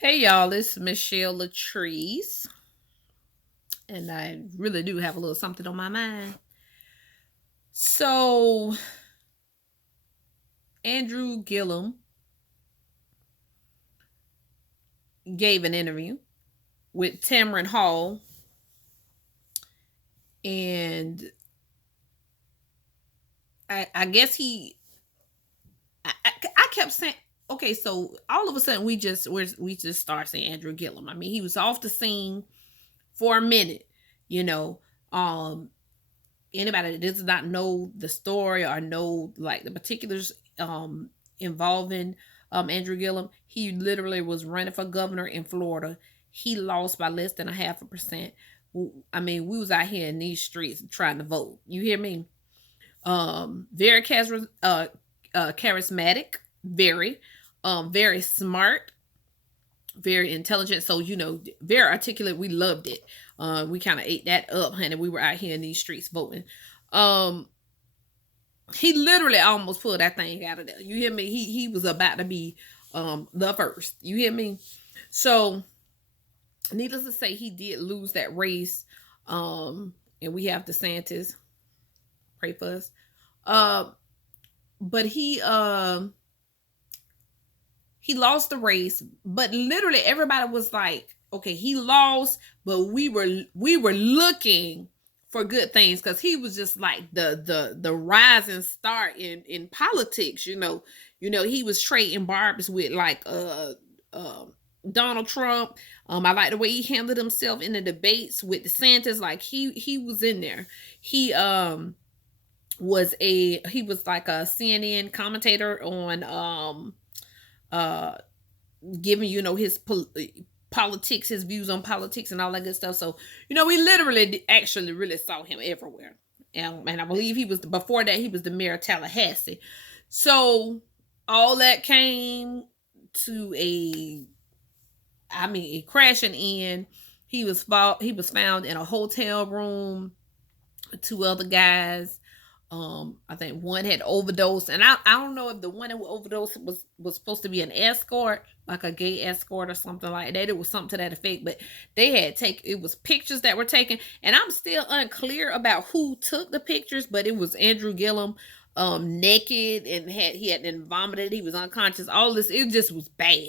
Hey y'all, it's Ms.Chelle Latrice, and I really do have a little something on my mind. So, Andrew Gillum gave an interview with Tamron Hall, and I guess I kept saying, okay, so all of a sudden we just start saying Andrew Gillum. I mean, he was off the scene for a minute, you know. Um, Anybody that does not know the story or know like the particulars involving Andrew Gillum, he literally was running for governor in Florida. He lost by less than a half a percent. I mean, we was out here in these streets trying to vote. You hear me? Very charismatic, very smart, very intelligent. So very articulate. We loved it. We kind of ate that up, honey. We were out here in these streets voting. Um, he literally almost pulled that thing out of there. You hear me? He was about to be the first. You hear me? So, needless to say, he did lose that race. And we have DeSantis. Pray for us. Uh, but he lost the race, but literally everybody was like, okay, he lost, but we were looking for good things because he was just like the rising star in politics. He was trading barbs with like uh Donald Trump. I like the way he handled himself in the debates with DeSantis. Like he was in there. He was like a CNN commentator on uh giving his politics, his views on politics and all that good stuff. So we literally actually really saw him everywhere. And I believe he was, before that, he was the mayor of Tallahassee. So all that came to a crashing end. He was found in a hotel room, two other guys. I think one had overdosed, and I don't know if the one that overdosed was supposed to be an escort, like a gay escort or something like that. It was something to that effect, but it was pictures that were taken, and I'm still unclear about who took the pictures, but it was Andrew Gillum, naked, and he had been vomited, he was unconscious, all this. It just was bad.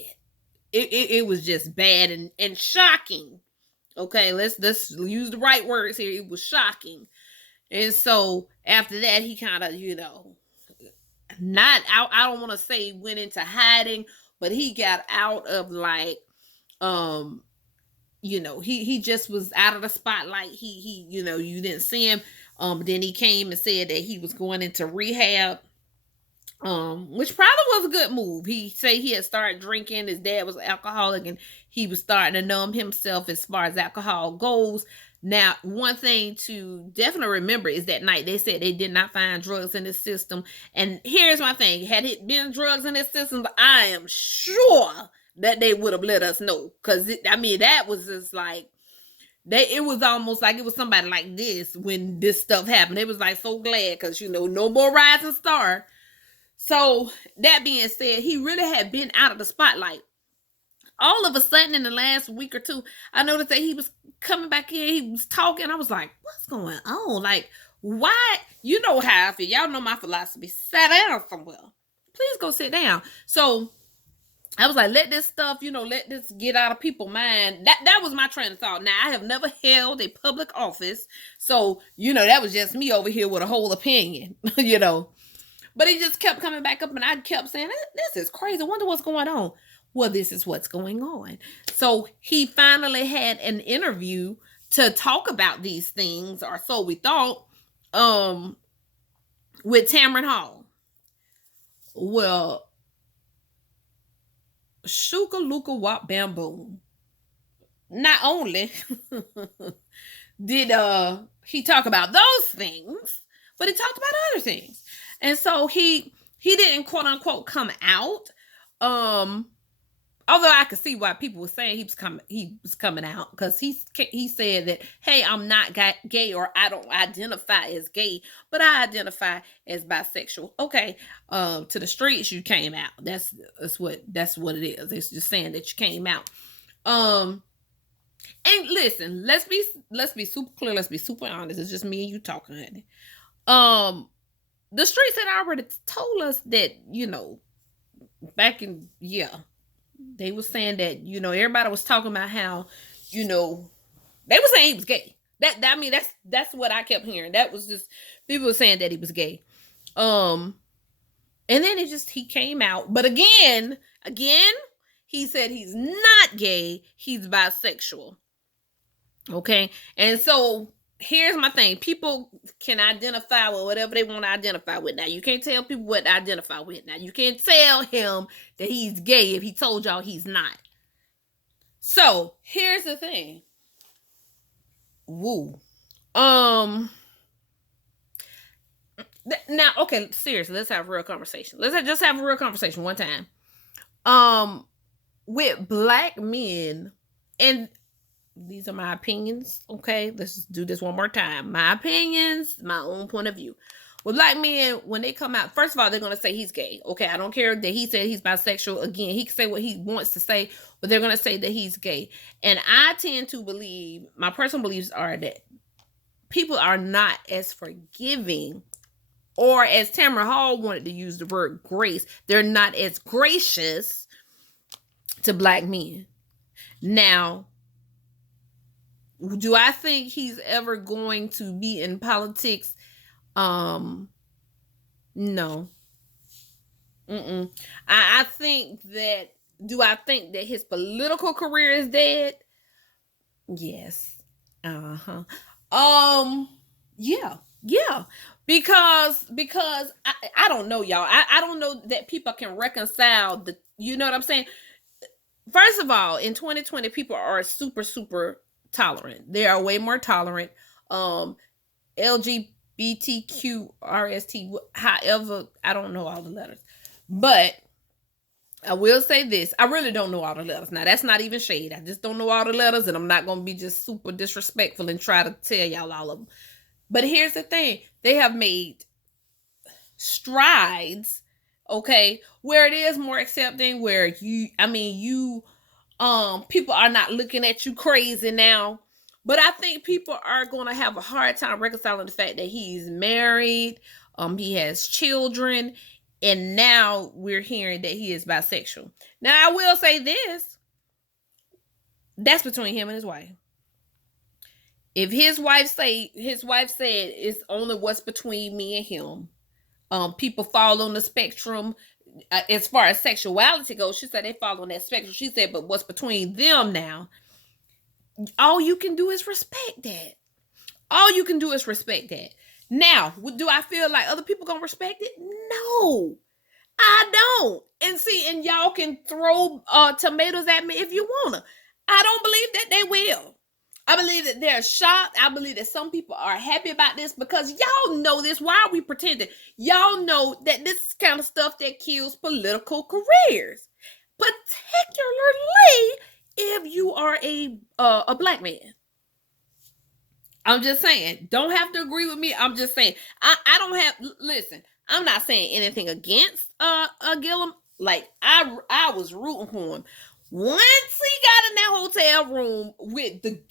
It was just bad and shocking. Okay, let's use the right words here. It was shocking. And so after that, he kind of, not out. I don't want to say went into hiding, but he got out of like, he just was out of the spotlight. You didn't see him. Then he came and said that he was going into rehab. Which probably was a good move. He said he had started drinking. His dad was alcoholic, and he was starting to numb himself as far as alcohol goes. Now, one thing to definitely remember is that night they said they did not find drugs in his system. And here's my thing: had it been drugs in his system, I am sure that they would have let us know. Because that was just like it was almost like it was somebody like this when this stuff happened. It was like so glad because no more rising star. So that being said, he really had been out of the spotlight. All of a sudden, in the last week or two, I noticed that he was coming back in. He was talking. I was like, "What's going on? Like, why?" You know how I feel. Y'all know my philosophy. Sit down somewhere. Please go sit down. So I was like, let this stuff, let this get out of people's mind. That was my train of thought. Now, I have never held a public office, so that was just me over here with a whole opinion, But he just kept coming back up, and I kept saying, "This is crazy. I wonder what's going on." Well, this is what's going on. So he finally had an interview to talk about these things, or so we thought, with Tamron Hall. Well, shuka luka wop bam boom. Not only did he talk about those things, but he talked about other things. And so he didn't quote unquote come out. although I could see why people were saying he was coming out, because he said that, hey, I'm not gay, or I don't identify as gay, but I identify as bisexual. Okay, to the streets you came out. That's what it is. It's just saying that you came out. And listen, let's be super clear. Let's be super honest. It's just me and you talking, honey. The streets had already told us that, back in, they were saying that, everybody was talking about how, they were saying he was gay. That's what I kept hearing. That was just people were saying that he was gay. And then he came out. But again, he said he's not gay, he's bisexual. Okay. And so here's my thing. People can identify with whatever they want to identify with. Now, you can't tell people what to identify with. Now, you can't tell him that he's gay if he told y'all he's not. So, here's the thing. Woo. Now, okay, seriously, let's have a real conversation. Let's just have a real conversation one time. With black men, and these are my opinions, okay? Let's just do this one more time. My opinions, my own point of view. With black men, when they come out, first of all, they're going to say he's gay. Okay, I don't care that he said he's bisexual. Again, he can say what he wants to say, but they're going to say that he's gay. And I tend to believe, my personal beliefs are that people are not as forgiving, or as Tamara Hall wanted to use the word grace, they're not as gracious to black men. Now, do I think he's ever going to be in politics? No. I think that, do I think that his political career is dead? Yes. Yeah. Because I don't know, y'all. I don't know that people can reconcile the, you know what I'm saying? First of all, in 2020, people are super, super tolerant. They are way more tolerant. LGBTQRST, however, I don't know all the letters. But I will say this. I really don't know all the letters. Now, that's not even shade. I just don't know all the letters, and I'm not going to be just super disrespectful and try to tell y'all all of them. But here's the thing. They have made strides, okay, where it is more accepting, where people are not looking at you crazy now. But I think people are going to have a hard time reconciling the fact that he's married, he has children, and now we're hearing that he is bisexual. Now, I will say this. That's between him and his wife. If his wife said it's only what's between me and him, people fall on the spectrum as far as sexuality goes. She said they fall on that spectrum. She said, but what's between them now? All you can do is respect that. All you can do is respect that. Now, do I feel like other people gonna respect it? No, I don't. And y'all can throw tomatoes at me if you wanna. I don't believe that they will. I believe that they're shocked. I believe that some people are happy about this, because y'all know this. Why are we pretending? Y'all know that this is kind of stuff that kills political careers, particularly if you are a black man. I'm just saying. Don't have to agree with me. I'm just saying. I don't have. Listen, I'm not saying anything against Gillum. Like I was rooting for him. Once he got in that hotel room with the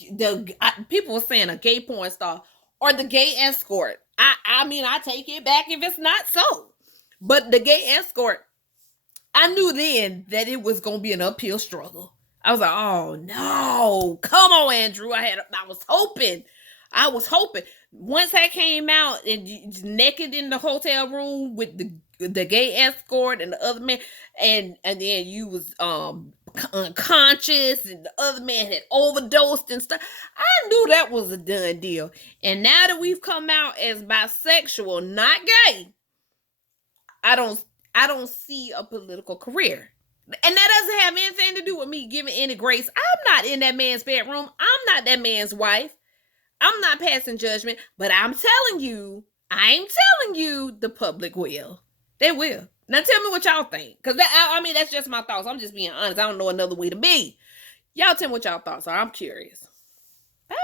people were saying a gay porn star or the gay escort. I mean, I take it back if it's not so. But the gay escort, I knew then that it was going to be an uphill struggle. I was like, oh no, come on, Andrew. I was hoping. Once I came out and naked in the hotel room with the gay escort and the other man, and then you was unconscious and the other man had overdosed and stuff, I knew that was a done deal. And now that we've come out as bisexual, not gay, I don't see a political career. And that doesn't have anything to do with me giving any grace. I'm not in that man's bedroom. I'm not that man's wife. I'm not passing judgment, but I'm telling you, the public will. They will. Now tell me what y'all think. Because I mean, that's just my thoughts. I'm just being honest. I don't know another way to be. Y'all tell me what y'all thoughts are. I'm curious. Bye.